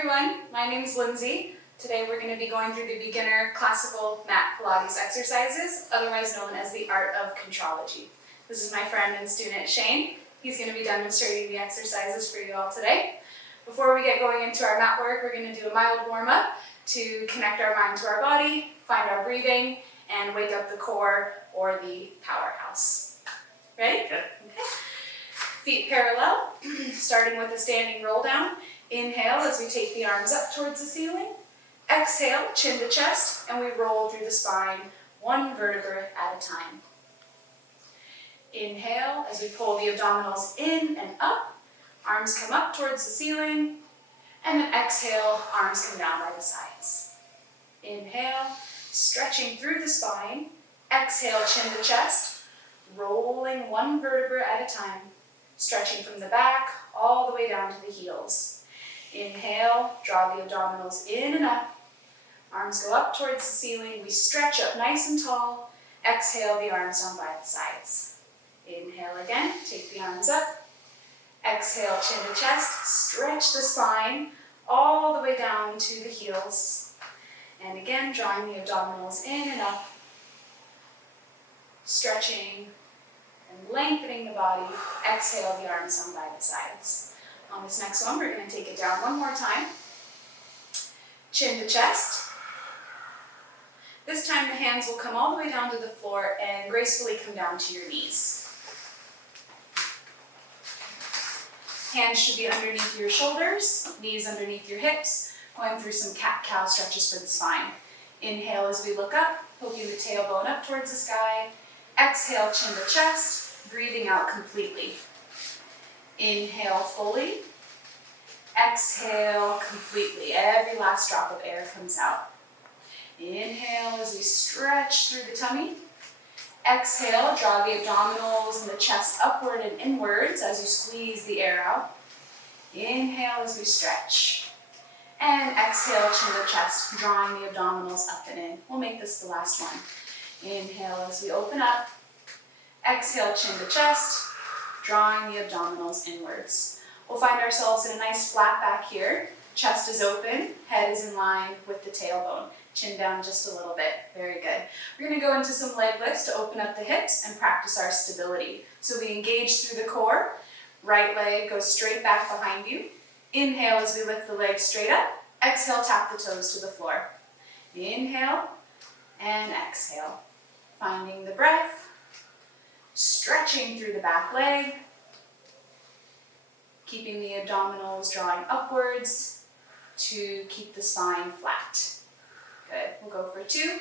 everyone, my name is Lyndsy. Today we're going to be going through the beginner classical mat Pilates exercises, otherwise known as the art of contrology. This is my friend and student Shane. He's going to be demonstrating the exercises for you all today. Before we get going into our mat work, we're going to do a mild warm-up to connect our mind to our body, find our breathing, and wake up the core or the powerhouse. Ready? Okay. Okay. Feet parallel, starting with a standing roll down. Inhale as we take the arms up towards the ceiling. Exhale, chin to chest, and we roll through the spine, one vertebra at a time. Inhale as we pull the abdominals in and up. Arms come up towards the ceiling. And then exhale, arms come down by the sides. Inhale, stretching through the spine. Exhale, chin to chest, rolling one vertebra at a time, stretching from the back all the way down to the heels. Inhale, draw the abdominals in and up. Arms go up towards the ceiling. We stretch up nice and tall. Exhale, the arms down by the sides. Inhale again, take the arms up. Exhale, chin to chest, stretch the spine all the way down to the heels. And again, drawing the abdominals in and up. Stretching and lengthening the body. Exhale, the arms down by the sides. On this next one, we're going to take it down one more time. Chin to chest. This time the hands will come all the way down to the floor and gracefully come down to your knees. Hands should be underneath your shoulders, knees underneath your hips, going through some cat-cow stretches for the spine. Inhale as we look up, poking the tailbone up towards the sky. Exhale, chin to chest, breathing out completely. Inhale fully. Exhale completely. Every last drop of air comes out. Inhale as we stretch through the tummy. Exhale, draw the abdominals and the chest upward and inwards as you squeeze the air out. Inhale as we stretch. And exhale, chin to chest, drawing the abdominals up and in. We'll make this the last one. Inhale as we open up. Exhale, chin to chest, drawing the abdominals inwards. We'll find ourselves in a nice flat back here. Chest is open, head is in line with the tailbone. Chin down just a little bit. Very good. We're going to go into some leg lifts to open up the hips and practice our stability. So we engage through the core. Right leg goes straight back behind you. Inhale as we lift the leg straight up. Exhale, tap the toes to the floor. Inhale and exhale. Finding the breath. Stretching through the back leg. Keeping the abdominals drawing upwards to keep the spine flat. Good. We'll go for 2.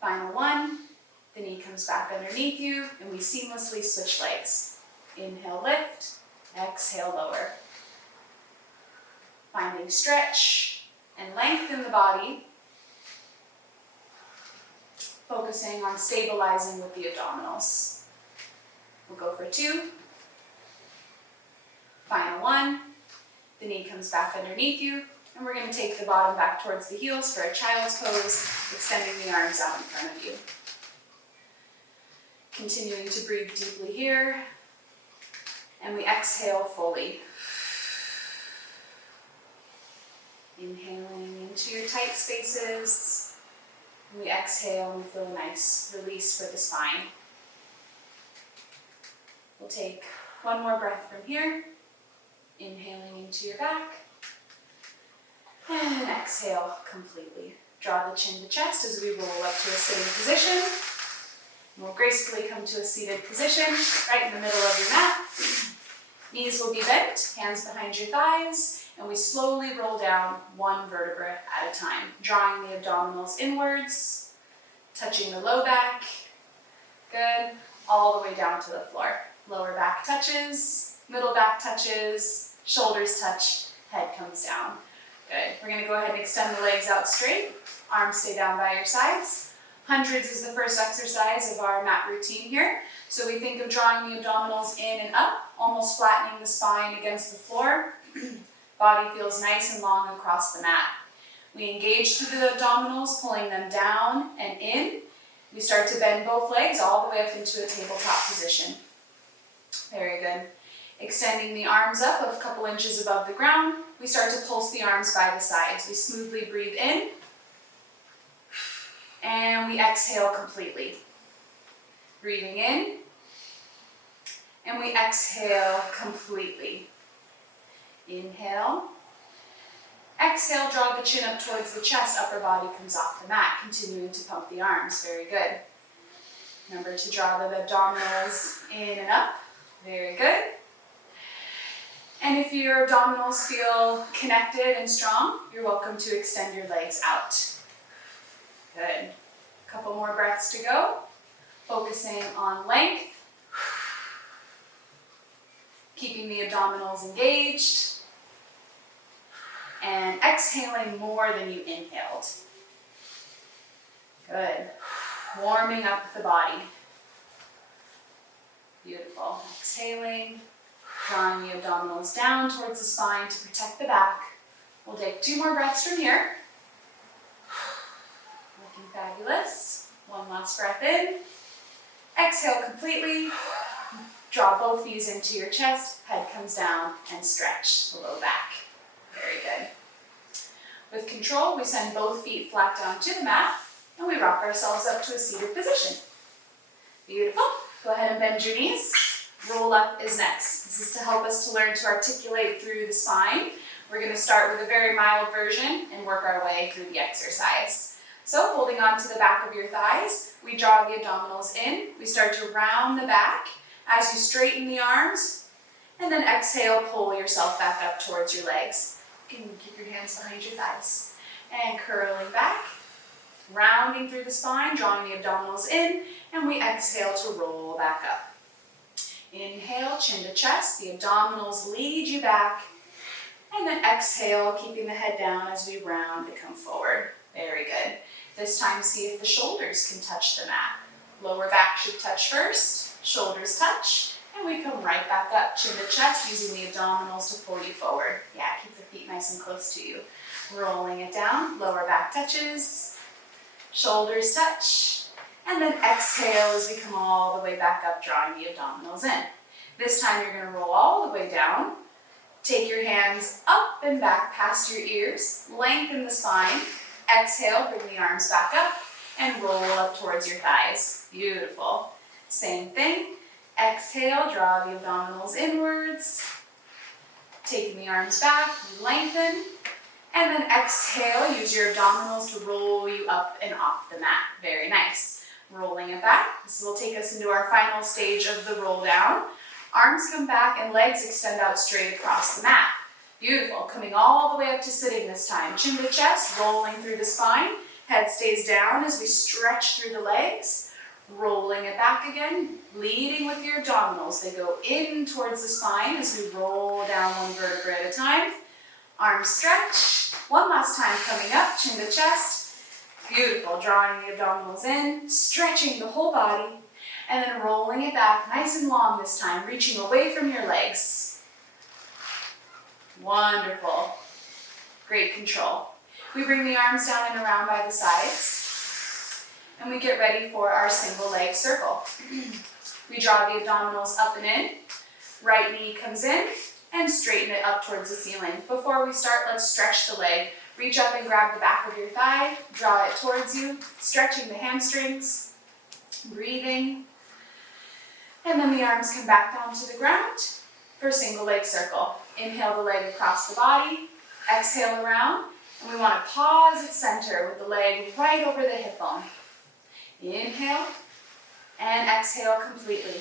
Final 1. The knee comes back underneath you, and we seamlessly switch legs. Inhale, lift. Exhale, lower. Finding stretch and lengthen the body. Focusing on stabilizing with the abdominals. We'll go for 2. Final 1. The knee comes back underneath you. And we're going to take the bottom back towards the heels for a child's pose, extending the arms out in front of you. Continuing to breathe deeply here. And we exhale fully. Inhaling into your tight spaces. And we exhale and feel a nice release for the spine. We'll take one more breath from here. Inhaling into your back. And exhale completely. Draw the chin to chest as we roll up to a sitting position. And we'll gracefully come to a seated position right in the middle of your mat. Knees will be bent, hands behind your thighs, and we slowly roll down one vertebra at a time, drawing the abdominals inwards, touching the low back. Good. All the way down to the floor. Lower back touches, middle back touches, shoulders touch, head comes down. Good. We're going to go ahead and extend the legs out straight. Arms stay down by your sides. Hundreds is the first exercise of our mat routine here. So we think of drawing the abdominals in and up, almost flattening the spine against the floor. Body feels nice and long across the mat. We engage through the abdominals, pulling them down and in. We start to bend both legs all the way up into a tabletop position. Very good. Extending the arms up a couple inches above the ground, we start to pulse the arms by the sides. We smoothly breathe in, and we exhale completely. Breathing in, and we exhale completely. Inhale. Exhale, draw the chin up towards the chest, upper body comes off the mat, continuing to pump the arms, very good. Remember to draw the abdominals in and up, very good. And if your abdominals feel connected and strong, you're welcome to extend your legs out. Good. A couple more breaths to go. Focusing on length. Keeping the abdominals engaged. And exhaling more than you inhaled. Good. Warming up the body. Beautiful. Exhaling. Drawing the abdominals down towards the spine to protect the back. We'll take 2 more breaths from here. Looking fabulous. One last breath in. Exhale completely. Draw both knees into your chest. Head comes down and stretch the low back. Very good. With control, we send both feet flat down to the mat and we rock ourselves up to a seated position. Beautiful. Go ahead and bend your knees. Roll up is next. This is to help us to learn to articulate through the spine. We're going to start with a very mild version and work our way through the exercise. So holding on to the back of your thighs, we draw the abdominals in. We start to round the back as you straighten the arms, and then exhale, pull yourself back up towards your legs. You can keep your hands behind your thighs. And curling back, rounding through the spine, drawing the abdominals in, and we exhale to roll back up. Inhale, chin to chest, the abdominals lead you back, and then exhale, keeping the head down as we round and come forward. Very good. This time, see if the shoulders can touch the mat. Lower back should touch first, shoulders touch, and we come right back up, chin to chest, using the abdominals to pull you forward. Yeah, keep the feet nice and close to you. Rolling it down, lower back touches, shoulders touch, and then exhale as we come all the way back up, drawing the abdominals in. This time you're going to roll all the way down. Take your hands up and back past your ears, lengthen the spine. Exhale, bring the arms back up and roll up towards your thighs. Beautiful. Same thing. Exhale, draw the abdominals inwards. Taking the arms back, lengthen. And then exhale, use your abdominals to roll you up and off the mat. Very nice. Rolling it back. This will take us into our final stage of the roll down. Arms come back and legs extend out straight across the mat. Beautiful. Coming all the way up to sitting this time. Chin to chest, rolling through the spine. Head stays down as we stretch through the legs. Rolling it back again. Leading with your abdominals. They go in towards the spine as we roll down one vertebra at a time. Arms stretch. One last time coming up. Chin to chest. Beautiful. Drawing the abdominals in. Stretching the whole body. And then rolling it back nice and long this time. Reaching away from your legs. Wonderful. Great control. We bring the arms down and around by the sides. And we get ready for our single leg circle. We draw the abdominals up and in. Right knee comes in and straighten it up towards the ceiling. Before we start, let's stretch the leg. Reach up and grab the back of your thigh. Draw it towards you, stretching the hamstrings. Breathing. And then the arms come back down to the ground for single leg circle. Inhale the leg across the body. Exhale around. And we want to pause at center with the leg right over the hip bone. Inhale and exhale completely.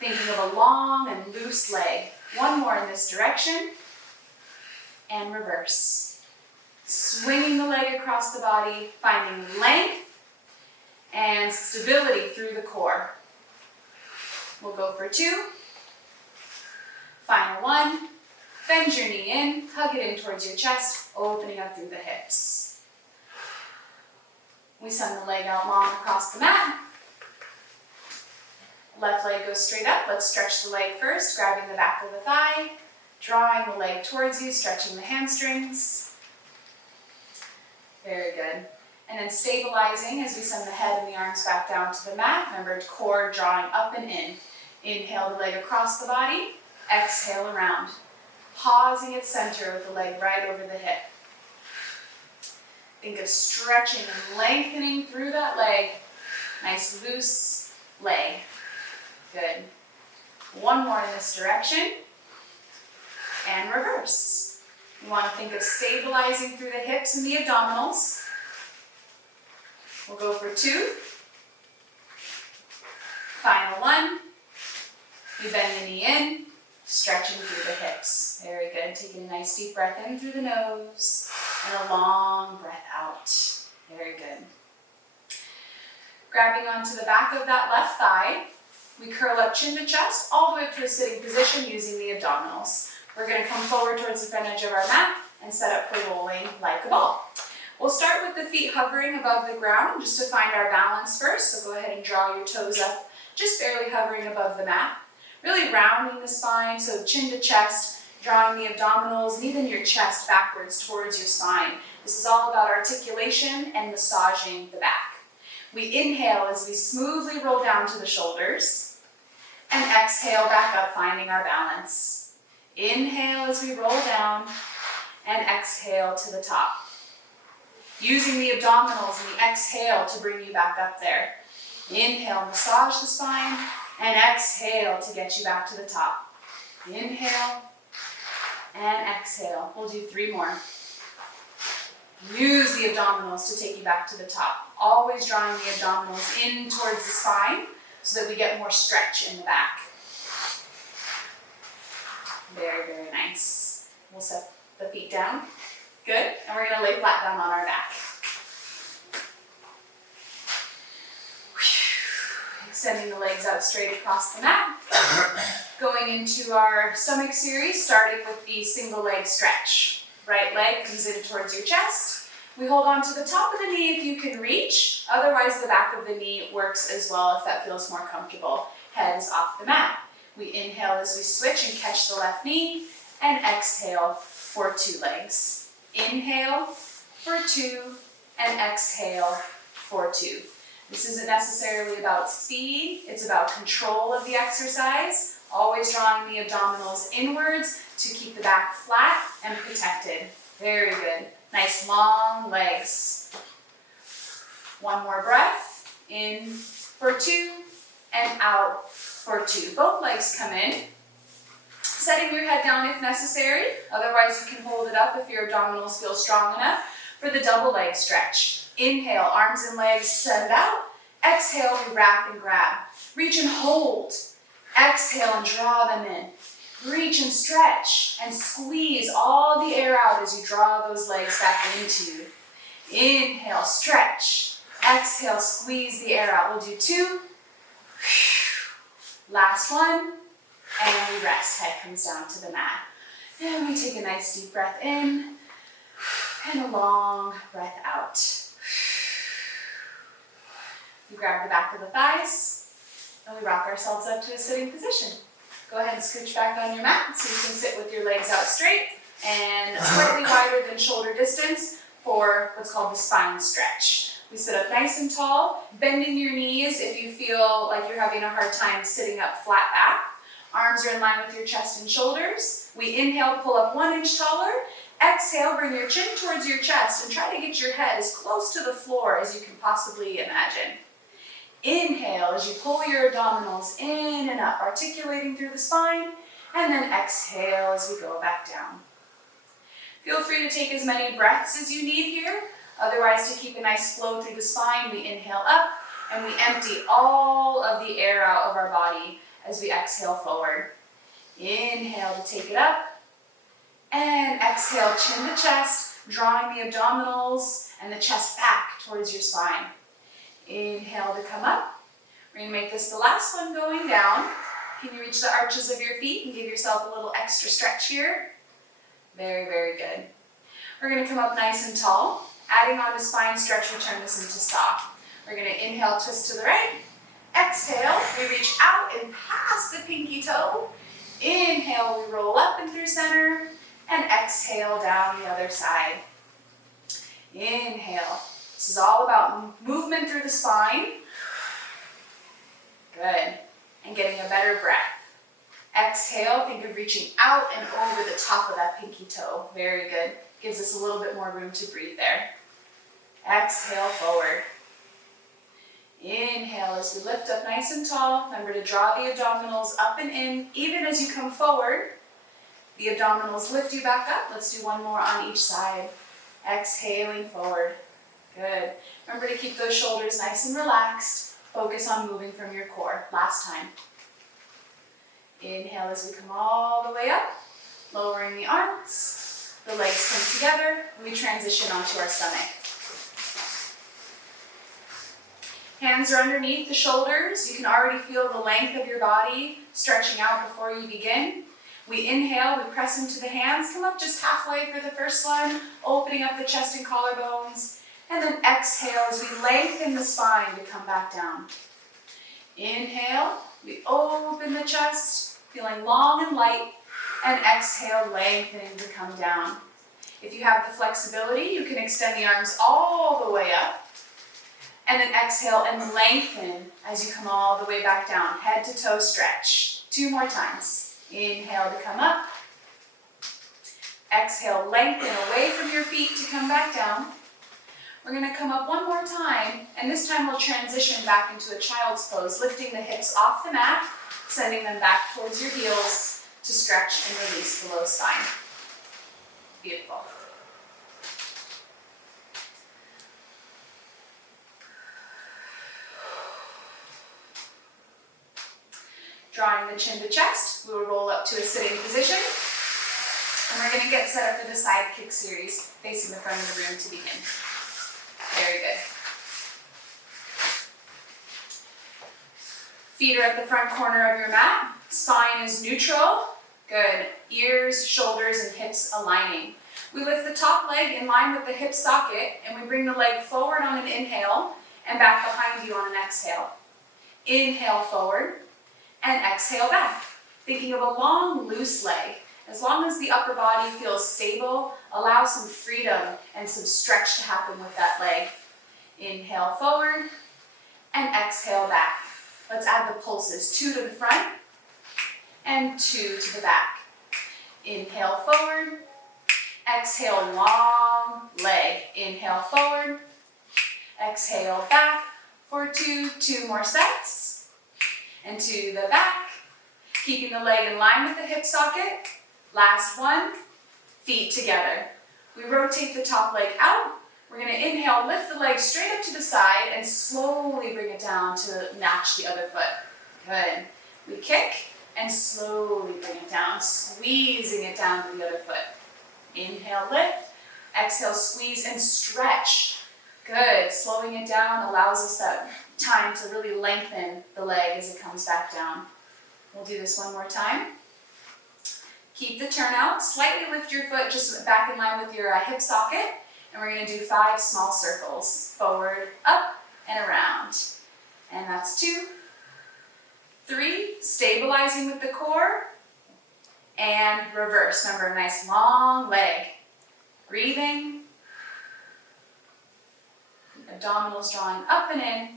Thinking of a long and loose leg. One more in this direction. And reverse. Swinging the leg across the body, finding length and stability through the core. We'll go for 2. Final 1. Bend your knee in, hug it in towards your chest, opening up through the hips. We send the leg out long across the mat. Left leg goes straight up. Let's stretch the leg first, grabbing the back of the thigh, drawing the leg towards you, stretching the hamstrings. Very good. And then stabilizing as we send the head and the arms back down to the mat. Remember, core drawing up and in. Inhale the leg across the body. Exhale around. Pausing at center with the leg right over the hip. Think of stretching and lengthening through that leg. Nice loose leg. Good. One more in this direction. And reverse. You want to think of stabilizing through the hips and the abdominals. We'll go for 2. Final 1. You bend the knee in, stretching through the hips. Very good. Taking a nice deep breath in through the nose and a long breath out. Very good. Grabbing onto the back of that left thigh, we curl up chin to chest all the way up to a sitting position using the abdominals. We're going to come forward towards the front edge of our mat and set up for rolling like a ball. We'll start with the feet hovering above the ground just to find our balance first. So go ahead and draw your toes up, just barely hovering above the mat. Really rounding the spine, so chin to chest, drawing the abdominals and even your chest backwards towards your spine. This is all about articulation and massaging the back. We inhale as we smoothly roll down to the shoulders and exhale back up, finding our balance. Inhale as we roll down and exhale to the top. Using the abdominals and the exhale to bring you back up there. Inhale, massage the spine, and exhale to get you back to the top. Inhale and exhale. We'll do 3 more. Use the abdominals to take you back to the top. Always drawing the abdominals in towards the spine so that we get more stretch in the back. Very, very nice. We'll set the feet down. Good. And we're going to lay flat down on our back. Extending the legs out straight across the mat. Going into our stomach series, starting with the single leg stretch. Right leg comes in towards your chest. We hold on to the top of the knee if you can reach. Otherwise, the back of the knee works as well if that feels more comfortable. Head is off the mat. We inhale as we switch and catch the left knee, and exhale for 2 legs. Inhale for 2, and exhale for 2. This isn't necessarily about speed, it's about control of the exercise. Always drawing the abdominals inwards to keep the back flat and protected. Very good. Nice long legs. One more breath. In for 2 and out for 2. Both legs come in. Setting your head down if necessary. Otherwise, you can hold it up if your abdominals feel strong enough for the double leg stretch. Inhale, arms and legs send out. Exhale, we wrap and grab. Reach and hold. Exhale and draw them in. Reach and stretch and squeeze all the air out as you draw those legs back into you. Inhale, stretch. Exhale, squeeze the air out. We'll do 2. Last one. And we rest. Head comes down to the mat. And we take a nice deep breath in and a long breath out. We grab the back of the thighs and we rock ourselves up to a sitting position. Go ahead and scooch back on your mat so you can sit with your legs out straight and slightly wider than shoulder distance for what's called the spine stretch. We sit up nice and tall, bending your knees if you feel like you're having a hard time sitting up flat back. Arms are in line with your chest and shoulders. We inhale, pull up 1 inch taller. Exhale, bring your chin towards your chest and try to get your head as close to the floor as you can possibly imagine. Inhale as you pull your abdominals in and up, articulating through the spine, and then exhale as we go back down. Feel free to take as many breaths as you need here. Otherwise, to keep a nice flow through the spine, we inhale up and we empty all of the air out of our body as we exhale forward. Inhale to take it up, and exhale, chin to chest, drawing the abdominals and the chest back towards your spine. Inhale to come up. We're going to make this the last one going down. Can you reach the arches of your feet and give yourself a little extra stretch here? Very, very good. We're going to come up nice and tall. Adding on to spine stretch, we turn this into soft. We're going to inhale, twist to the right. Exhale, we reach out and past the pinky toe. Inhale, we roll up and through center. And exhale down the other side. Inhale. This is all about movement through the spine. Good. And getting a better breath. exhale, think of reaching out and over the top of that pinky toe. Very good. Gives us a little bit more room to breathe there. Exhale, forward. Inhale as we lift up nice and tall. Remember to draw the abdominals up and in. Even as you come forward, the abdominals lift you back up. Let's do one more on each side. Exhaling forward. Good. Remember to keep those shoulders nice and relaxed. Focus on moving from your core. Last time. Inhale as we come all the way up. Lowering the arms. The legs come together. And we transition onto our stomach. Hands are underneath the shoulders. You can already feel the length of your body stretching out before you begin. We inhale, we press into the hands, come up just halfway for the first one, opening up the chest and collarbones. And then exhale as we lengthen the spine to come back down. Inhale, we open the chest, feeling long and light. And exhale, lengthening to come down. If you have the flexibility, you can extend the arms all the way up. And then exhale and lengthen as you come all the way back down. Head to toe stretch. 2 more times. Inhale to come up. Exhale, lengthen away from your feet to come back down. We're going to come up one more time, and this time we'll transition back into a child's pose, lifting the hips off the mat, sending them back towards your heels to stretch and release the low spine. Beautiful. Drawing the chin to chest, we will roll up to a sitting position. And we're going to get set up for the side kick series, facing the front of the room to begin. Very good. Feet are at the front corner of your mat. Spine is neutral. Good. Ears, shoulders, and hips aligning. We lift the top leg in line with the hip socket, and we bring the leg forward on an inhale and back behind you on an exhale. Inhale forward. And exhale back, thinking of a long, loose leg. As long as the upper body feels stable, allow some freedom and some stretch to happen with that leg. Inhale forward, and exhale back. Let's add the pulses, 2 to the front, and 2 to the back. Inhale forward, exhale long leg. Inhale forward, exhale back for 2 more sets. And to the back, keeping the leg in line with the hip socket. Last one, feet together. We rotate the top leg out. We're going to inhale, lift the leg straight up to the side, and slowly bring it down to match the other foot. Good. We kick, and slowly bring it down, squeezing it down to the other foot. Inhale, lift. Exhale, squeeze, and stretch. Good. Slowing it down allows us that time to really lengthen the leg as it comes back down. We'll do this one more time. Keep the turnout. Slightly lift your foot just back in line with your hip socket. And we're going to do 5 small circles. Forward, up, and around. And that's 2, 3. Stabilizing with the core. And reverse. Remember, a nice long leg. Breathing. Abdominals drawing up and in.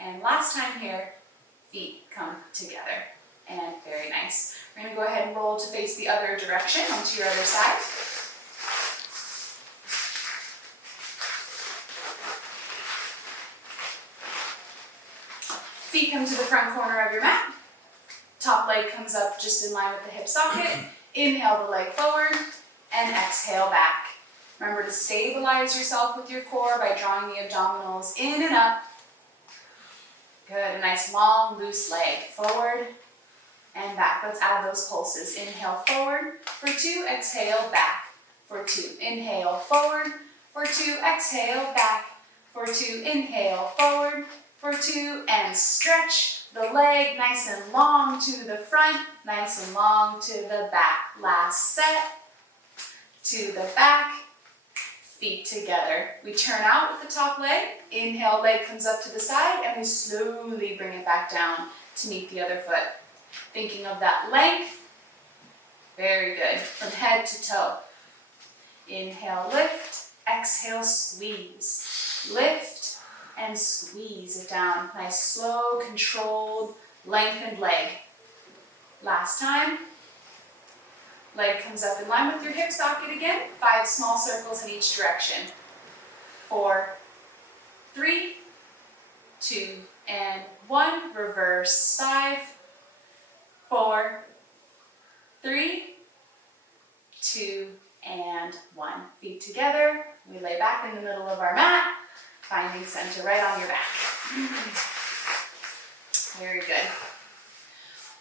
And last time here, feet come together. And very nice. We're going to go ahead and roll to face the other direction onto your other side. Feet come to the front corner of your mat. Top leg comes up just in line with the hip socket. Inhale the leg forward and exhale back. Remember to stabilize yourself with your core by drawing the abdominals in and up. Good, a nice long, loose leg. Forward and back. Let's add those pulses. Inhale forward for 2, exhale back for 2. Inhale forward for 2, exhale back for 2. Inhale forward for 2, and stretch the leg nice and long to the front, nice and long to the back. Last set, to the back. Feet together. We turn out with the top leg. Inhale, leg comes up to the side, and we slowly bring it back down to meet the other foot. Thinking of that length. Very good. From head to toe. Inhale, lift. Exhale, squeeze. Lift and squeeze it down. Nice, slow, controlled, lengthened leg. Last time. Leg comes up in line with your hip socket again. 5 small circles in each direction. 4, 3, 2, and 1. Reverse. 5, 4, 3, 2, and 1. Feet together. We lay back in the middle of our mat, finding center right on your back. Very good.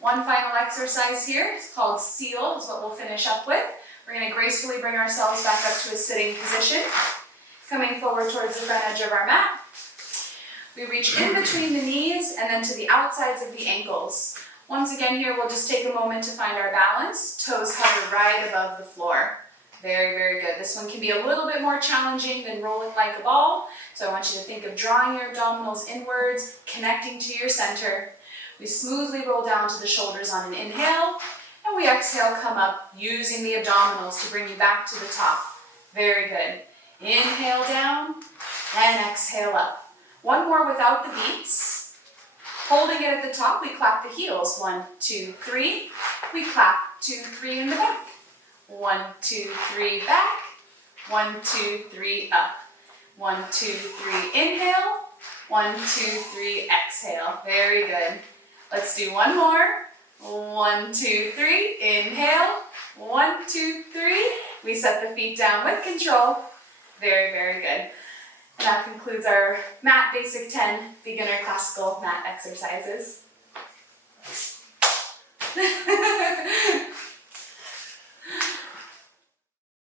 One final exercise here. It's called seal. Is what we'll finish up with. We're going to gracefully bring ourselves back up to a sitting position. Coming forward towards the front edge of our mat. We reach in between the knees and then to the outsides of the ankles. Once again here, we'll just take a moment to find our balance. Toes hover right above the floor. Very, very good. This one can be a little bit more challenging than rolling like a ball. So I want you to think of drawing your abdominals inwards, connecting to your center. We smoothly roll down to the shoulders on an inhale, and we exhale, come up, using the abdominals to bring you back to the top. Very good. Inhale down, and exhale up. One more without the beats. Holding it at the top, we clap the heels. 1, 2, 3. We clap 2, 3 in the back. 1, 2, 3 back. 1, 2, 3 up. 1, 2, 3 inhale. 1, 2, 3 exhale. Very good. Let's do one more. 1, 2, 3. Inhale. 1, 2, 3. We set the feet down with control. Very, very good. And that concludes our mat basic 10 beginner classical mat exercises.